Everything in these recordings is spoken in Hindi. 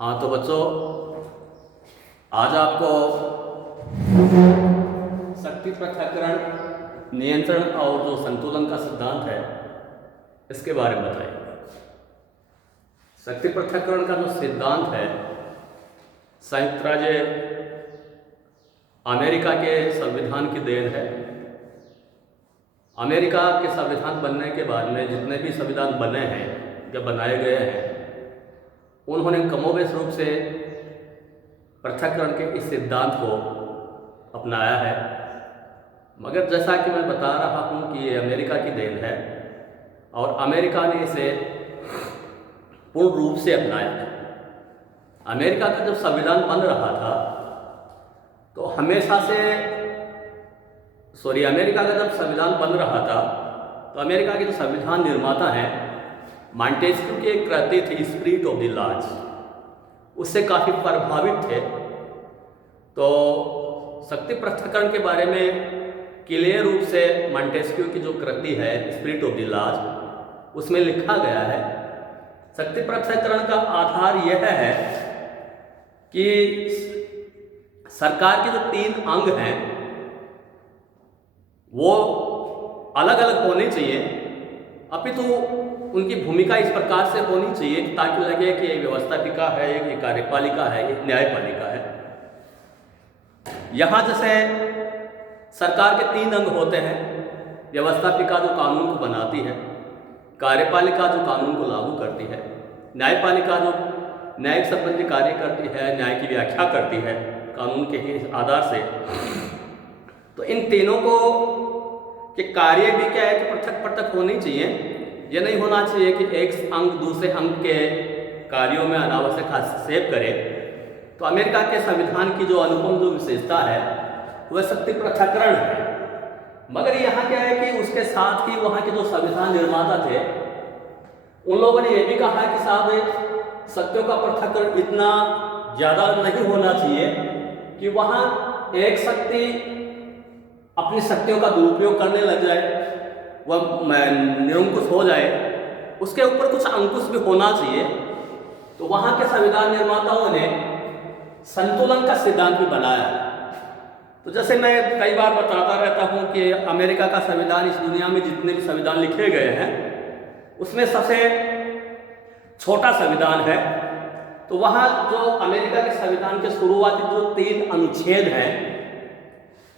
हाँ तो बच्चों, आज आपको शक्ति पृथक्करण, नियंत्रण और जो संतुलन का सिद्धांत है इसके बारे में बताइए। शक्ति पृथक्करण का जो सिद्धांत है संयुक्त राज्य अमेरिका के संविधान की देन है। अमेरिका के संविधान बनने के बाद में जितने भी संविधान बने हैं या बनाए गए हैं, उन्होंने कमोबेश रूप से पृथक्करण के इस सिद्धांत को अपनाया है। मगर जैसा कि मैं बता रहा हूँ कि ये अमेरिका की देन है और अमेरिका ने इसे पूर्ण रूप से अपनाया। अमेरिका का जब संविधान बन रहा था तो हमेशा से अमेरिका का जब संविधान बन रहा था तो अमेरिका के जो संविधान निर्माता हैं मॉन्टेस्क्यू की एक कृति थी स्पिरिट ऑफ द लॉज, उससे काफ़ी प्रभावित थे। तो शक्ति पृथक्करण के बारे में क्लियर रूप से मॉन्टेस्क्यू की जो कृति है स्पिरिट ऑफ द लॉज, उसमें लिखा गया है शक्ति पृथक्करण का आधार यह है कि सरकार के जो 3 अंग हैं वो अलग अलग होने चाहिए, अपितु उनकी भूमिका इस प्रकार से होनी चाहिए ताकि लगे कि ये व्यवस्थापिका है, ये कार्यपालिका है, ये न्यायपालिका है। यहाँ जैसे सरकार के 3 अंग होते हैं। व्यवस्थापिका जो कानून को बनाती है, कार्यपालिका जो कानून को लागू करती है, न्यायपालिका जो न्यायिक संबंधी कार्य करती है, न्याय की व्याख्या करती है कानून के ही आधार से। तो इन तीनों को के कार्य भी क्या है कि पृथक पृथक होने चाहिए। यह नहीं होना चाहिए कि एक अंग दूसरे अंग के कार्यों में अनावश्यक हस्तक्षेप करे। तो अमेरिका के संविधान की जो अनुपम जो विशेषता है वह शक्ति पृथक्करण है। मगर यहाँ क्या है कि उसके साथ ही वहाँ के जो संविधान निर्माता थे उन लोगों ने यह भी कहा कि साहब शक्तियों का पृथक्करण इतना ज़्यादा नहीं होना चाहिए कि वहाँ एक शक्ति अपनी शक्तियों का दुरुपयोग करने लग जाए, वह निरंकुश हो जाए, उसके ऊपर कुछ अंकुश भी होना चाहिए। तो वहाँ के संविधान निर्माताओं ने संतुलन का सिद्धांत भी बनाया। तो जैसे मैं कई बार बताता रहता हूँ कि अमेरिका का संविधान इस दुनिया में जितने भी संविधान लिखे गए हैं उसमें सबसे छोटा संविधान है। तो वहाँ जो अमेरिका के संविधान के शुरुआती जो 3 अनुच्छेद हैं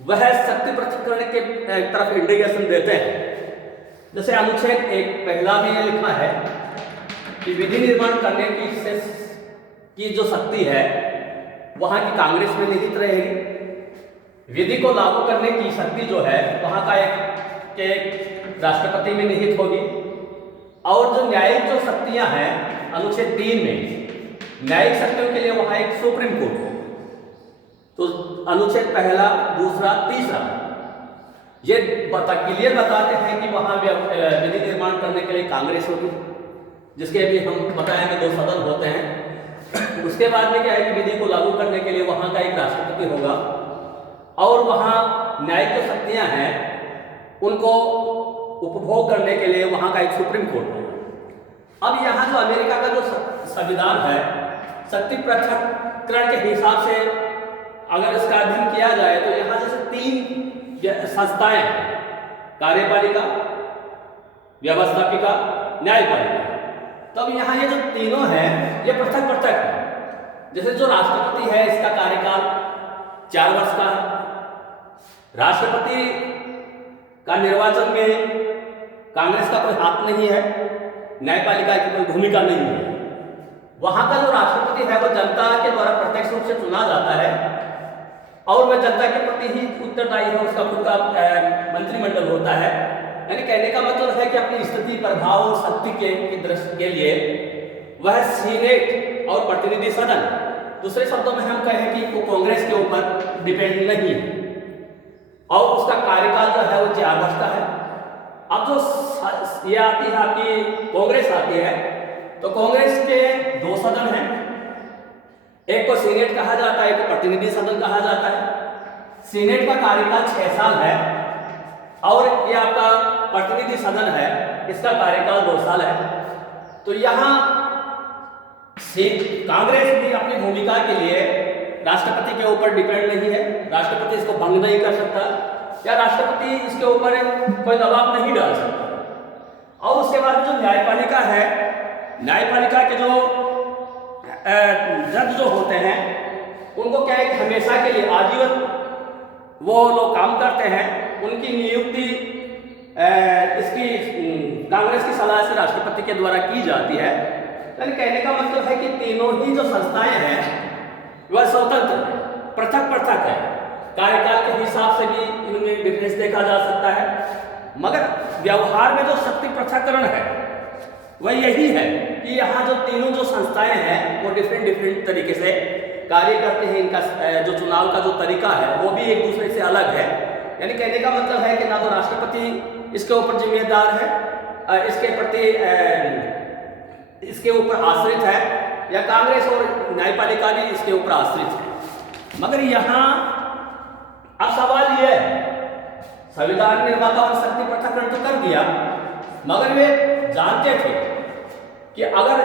वह शक्ति पृथक्करण के तरफ इंडिकेशन देते हैं। जैसे अनुच्छेद 1 पहला में यह लिखा है कि विधि निर्माण करने की जो शक्ति है वहाँ की कांग्रेस में निहित रहेगी। विधि को लागू करने की शक्ति जो है वहाँ का एक राष्ट्रपति में निहित होगी। और जो न्यायिक जो शक्तियाँ हैं अनुच्छेद 3 में न्यायिक शक्तियों के लिए वहाँ एक सुप्रीम कोर्ट हो। तो अनुच्छेद 1, 2, 3 ये क्लियर बताते हैं कि वहाँ विधि निर्माण करने के लिए कांग्रेस होगी, जिसके भी हम बताएंगे 2 सदन होते हैं। उसके बाद में क्या है कि विधि को लागू करने के लिए वहाँ का एक राष्ट्रपति होगा और वहाँ न्यायिक जो शक्तियाँ हैं उनको उपभोग करने के लिए वहाँ का एक सुप्रीम कोर्ट होगा। अब यहाँ जो अमेरिका का जो संविधान है शक्ति पृथक्करण के हिसाब से अगर इसका अध्ययन किया जाए तो यहाँ जैसे 3 संस्थाएं हैं, कार्यपालिका, व्यवस्थापिका, न्यायपालिका। तो अब यहाँ ये जो तीनों हैं ये पृथक पृथक है। जैसे जो राष्ट्रपति है इसका कार्यकाल 4 वर्ष का है। राष्ट्रपति का निर्वाचन में कांग्रेस का कोई हाथ नहीं है, न्यायपालिका की कोई भूमिका नहीं है। वहाँ का जो राष्ट्रपति है वो जनता के द्वारा प्रत्यक्ष रूप से चुना जाता है और वह जनता के प्रति ही उत्तरदायी है। उसका खुद का मंत्रिमंडल होता है। यानी कहने का मतलब है कि अपनी स्थिति, प्रभाव और शक्ति की दृष्टि के लिए वह सीनेट और प्रतिनिधि सदन, दूसरे शब्दों में हम कहें कि वो कांग्रेस के ऊपर डिपेंड नहीं है और उसका कार्यकाल जो है वो 4 वर्ष का है। अब जो ये आती है आपकी कांग्रेस आती है तो कांग्रेस के 2 सदन हैं, एक को सीनेट कहा जाता है, एक को प्रतिनिधि सदन कहा जाता है। सीनेट का कार्यकाल 6 साल है और ये आपका प्रतिनिधि सदन है, इसका कार्यकाल 2 साल है। तो यहाँ कांग्रेस भी अपनी भूमिका के लिए राष्ट्रपति के ऊपर डिपेंड नहीं है, राष्ट्रपति इसको भंग नहीं कर सकता या राष्ट्रपति इसके ऊपर कोई दबाव नहीं डाल सकता। और उसके बाद जो न्यायपालिका है, न्यायपालिका के जो जज जो होते हैं उनको क्या है कि हमेशा के लिए आजीवन वो लोग काम करते हैं, उनकी नियुक्ति इसकी कांग्रेस की सलाह से राष्ट्रपति के द्वारा की जाती है। यानी कहने का मतलब है कि तीनों ही जो संस्थाएं हैं वह स्वतंत्र पृथक पृथक है, कार्यकाल के हिसाब से भी इनमें डिफरेंस देखा जा सकता है, मगर व्यवहार में जो शक्ति पृथककरण है वह यही है कि यहाँ जो तीनों जो संस्थाएं हैं वो डिफरेंट तरीके से कार्य करते हैं। इनका जो चुनाव का जो तरीका है वो भी एक दूसरे से अलग है। यानी कहने का मतलब है कि ना तो राष्ट्रपति इसके ऊपर जिम्मेदार है, इसके प्रति इसके ऊपर आश्रित है, या कांग्रेस और न्यायपालिका भी इसके ऊपर आश्रित है। मगर यहाँ अब सवाल यह है, संविधान निर्माता और शक्ति पृथक्करण तो कर दिया, मगर वे जानते थे कि अगर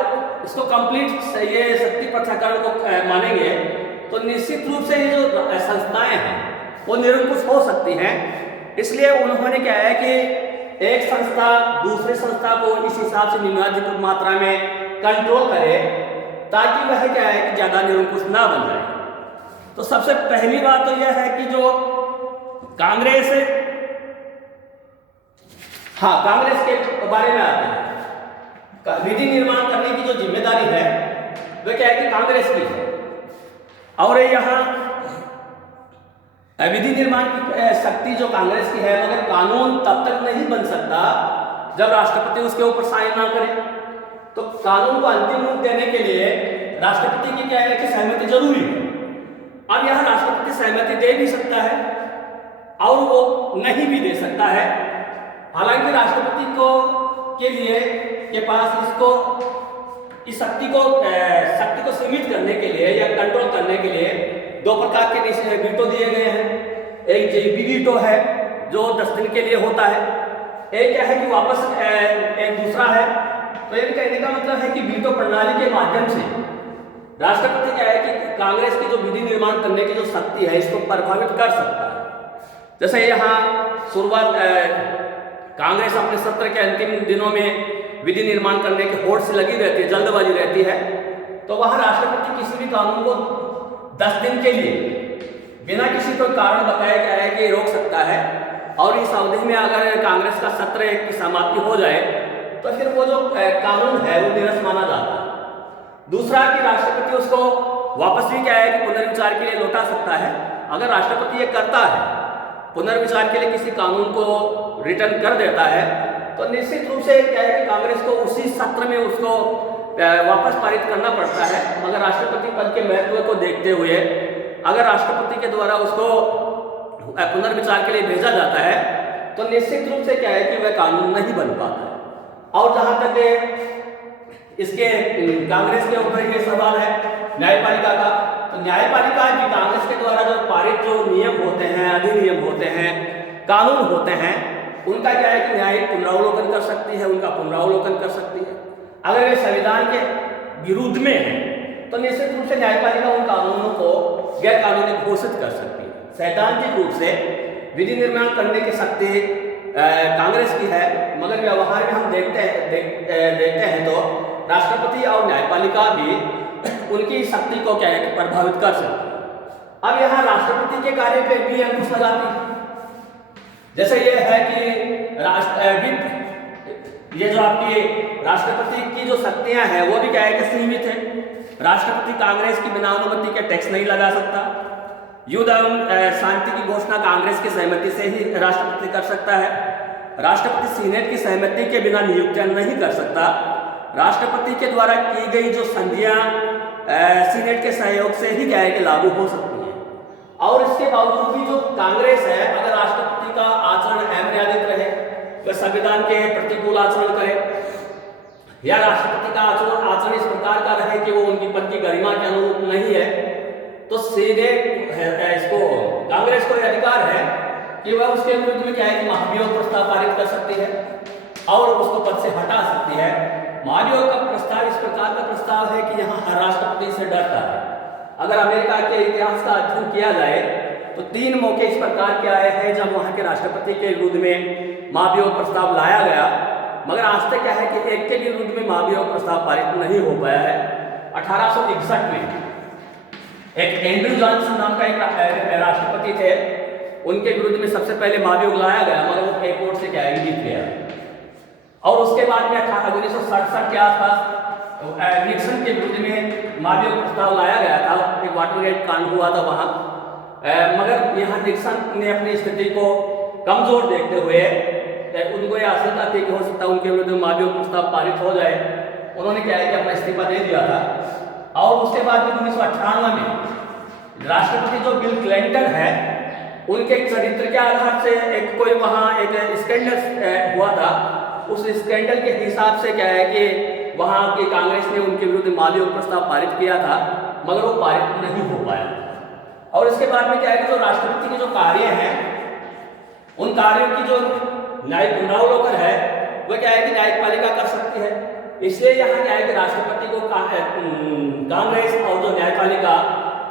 इसको कंप्लीट ये शक्ति पृथक्करण को मानेंगे तो निश्चित रूप से ये जो संस्थाएं हैं वो निरंकुश हो सकती हैं। इसलिए उन्होंने क्या है कि एक संस्था दूसरी संस्था को इस हिसाब से निम्नाधिकृत मात्रा में कंट्रोल करे ताकि वह क्या है कि ज़्यादा निरंकुश ना बन जाए। तो सबसे पहली बात तो यह है कि जो कांग्रेस के बारे में आते हैं, विधि निर्माण करने की जो जिम्मेदारी है वह क्या है कि कांग्रेस की है। और यहाँ विधि निर्माण की शक्ति जो कांग्रेस की है, मगर कानून तब तक नहीं बन सकता जब राष्ट्रपति उसके ऊपर साइन ना करे। तो कानून को अंतिम रूप देने के लिए राष्ट्रपति की क्या है कि सहमति जरूरी है। अब यहाँ राष्ट्रपति सहमति दे भी सकता है और वो नहीं भी दे सकता है। हालांकि राष्ट्रपति को के लिए के पास इस शक्ति को सीमित करने के लिए या कंट्रोल करने के लिए दो प्रकार के वीटो दिए गए हैं। एक जेबी वीटो है जो 10 दिन के लिए होता है, एक क्या है कि वापस एक दूसरा है। तो ये कहने का मतलब है कि वीटो प्रणाली के माध्यम से राष्ट्रपति क्या है कि कांग्रेस की जो विधि निर्माण करने की जो शक्ति है इसको प्रभावित कर सकता है। जैसे यहाँ शुरुआत कांग्रेस अपने सत्र के अंतिम दिनों में विधि निर्माण करने की होड़ से लगी रहती है, जल्दबाजी रहती है, तो वहाँ राष्ट्रपति किसी भी कानून को 10 दिन के लिए बिना किसी को कारण बताया गया है कि रोक सकता है। और इस अवधि में अगर कांग्रेस का सत्र की समाप्ति हो जाए तो फिर वो जो कानून है वो निरस्त माना जाता है। दूसरा कि राष्ट्रपति उसको वापस भी क्या है कि पुनर्विचार के लिए लौटा सकता है। अगर राष्ट्रपति ये करता है, पुनर्विचार के लिए किसी कानून को रिटर्न कर देता है, तो निश्चित रूप से क्या है कि कांग्रेस को उसी सत्र में उसको वापस पारित करना पड़ता है। मगर राष्ट्रपति पद के महत्व को देखते हुए अगर राष्ट्रपति के द्वारा उसको पुनर्विचार के लिए भेजा जाता है तो निश्चित रूप से क्या है कि वह कानून नहीं बन पाता है। और जहाँ तक इसके कांग्रेस के ऊपर ये सवाल है न्यायपालिका का, तो न्यायपालिका भी कांग्रेस के द्वारा जो पारित जो नियम होते हैं, अधिनियम होते हैं, कानून होते हैं, उनका क्या है कि न्यायिक पुनरावलोकन कर सकती है, उनका पुनरावलोकन कर सकती है। अगर वे संविधान के विरुद्ध में है तो निश्चित रूप से न्यायपालिका उन कानूनों को गैर कानूनी घोषित कर सकती है। सैद्धांतिक रूप से विधि निर्माण करने की शक्ति कांग्रेस की है, मगर व्यवहार में हम देखते हैं तो राष्ट्रपति और न्यायपालिका भी उनकी शक्ति को क्या है प्रभावित कर सकती है। अब यहाँ राष्ट्रपति के कार्य पे भी अंकुश लगाती है। जैसे ये है कि ये जो आपकी राष्ट्रपति की जो शक्तियां हैं वो भी क्या है कि सीमित है। राष्ट्रपति कांग्रेस की बिना अनुमति के टैक्स नहीं लगा सकता। युद्ध एवं शांति की घोषणा कांग्रेस की सहमति से ही राष्ट्रपति कर सकता है। राष्ट्रपति सीनेट की सहमति के बिना नियुक्तियां नहीं कर सकता। राष्ट्रपति के द्वारा की गई जो संधियां सीनेट के सहयोग से ही क्या है कि लागू हो सकती है। और इसके बावजूद भी जो कांग्रेस है, अगर राष्ट्रपति का आचरण अमर्यादित रहे, वह संविधान के प्रतिकूल आचरण करे या राष्ट्रपति का आचरण इस प्रकार का रहे कि वो उनकी पद की गरिमा के अनुरूप नहीं है, तो सीधे इसको कांग्रेस को अधिकार है कि वह उसके विरुद्ध में क्या है कि महाभियोग प्रस्ताव पारित कर सकती है और उसको पद से हटा सकती है। महाभियोग का प्रस्ताव इस सरकार का प्रस्ताव है कि यहाँ हर राष्ट्रपति से डरता है। अगर अमेरिका के इतिहास का अध्ययन किया जाए तो 3 मौके इस प्रकार के आए हैं जब वहाँ के राष्ट्रपति के विरुद्ध में महाभियोग प्रस्ताव लाया गया, मगर आज तक क्या है कि एक के भी विरुद्ध में महाभियोग प्रस्ताव पारित नहीं हो पाया है। 1861 में एक एंड्रयू जॉनसन नाम का एक राष्ट्रपति थे, उनके विरुद्ध में सबसे पहले महाभियोग लाया गया, मगर वो हाई कोर्ट से क्या है जीत गया। और उसके बाद में 1967 के आसपास निक्सन के विरुद्ध में महाभियोग प्रस्ताव लाया गया था। एक वाटरगेट कांड हुआ था वहाँ, मगर यहाँ निक्सन ने अपनी स्थिति को कमजोर देखते हुए उनको यह आशंका थी कि हो सकता है उनके विरुद्ध महाभियोग प्रस्ताव पारित हो जाए, उन्होंने क्या है कि अपना इस्तीफा दे दिया था। और उसके बाद में 1998 में राष्ट्रपति जो बिल क्लिंटन है, उनके चरित्र के आधार से एक कोई वहाँ एक स्कैंडल हुआ था, उस स्कैंडल के हिसाब से क्या है कि वहाँ की कांग्रेस ने उनके विरुद्ध महाभियोग प्रस्ताव पारित किया था, मगर वो पारित नहीं हो पाया। और इसके बाद में क्या है कि जो राष्ट्रपति के जो कार्य हैं, उन कार्यों की जो न्यायिक पुनरावलोकन है वह क्या है कि न्यायपालिका कर सकती है। इसलिए यहाँ क्या है कि राष्ट्रपति को कांग्रेस और जो न्यायपालिका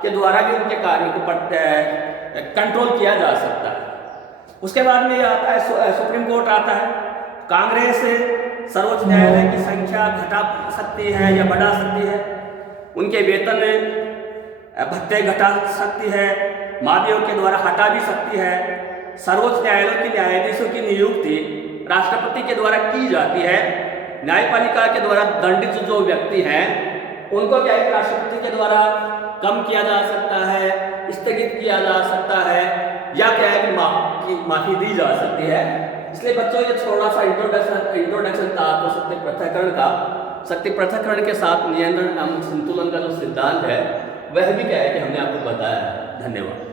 के द्वारा भी उनके कार्यों को कंट्रोल किया जा सकता है। उसके बाद में यह आता है सुप्रीम कोर्ट आता है। कांग्रेस सर्वोच्च न्यायालय की संख्या घटा सकती है या बढ़ा सकती है, उनके वेतन भत्ते घटा सकती है, महाभियोग के द्वारा हटा भी सकती है। सर्वोच्च न्यायालय के न्यायाधीशों की नियुक्ति राष्ट्रपति के द्वारा की जाती है। न्यायपालिका के द्वारा दंडित जो व्यक्ति हैं उनको क्या है राष्ट्रपति के द्वारा कम किया जा सकता है, स्थगित किया जा सकता है, या क्या है कि माफी दी जा सकती है। इसलिए बच्चों ये थोड़ा सा इंट्रोडक्शन था आपको शक्ति पृथक्करण के साथ नियंत्रण एवं संतुलन का जो सिद्धांत है वह भी क्या है कि हमने आपको बताया है। धन्यवाद।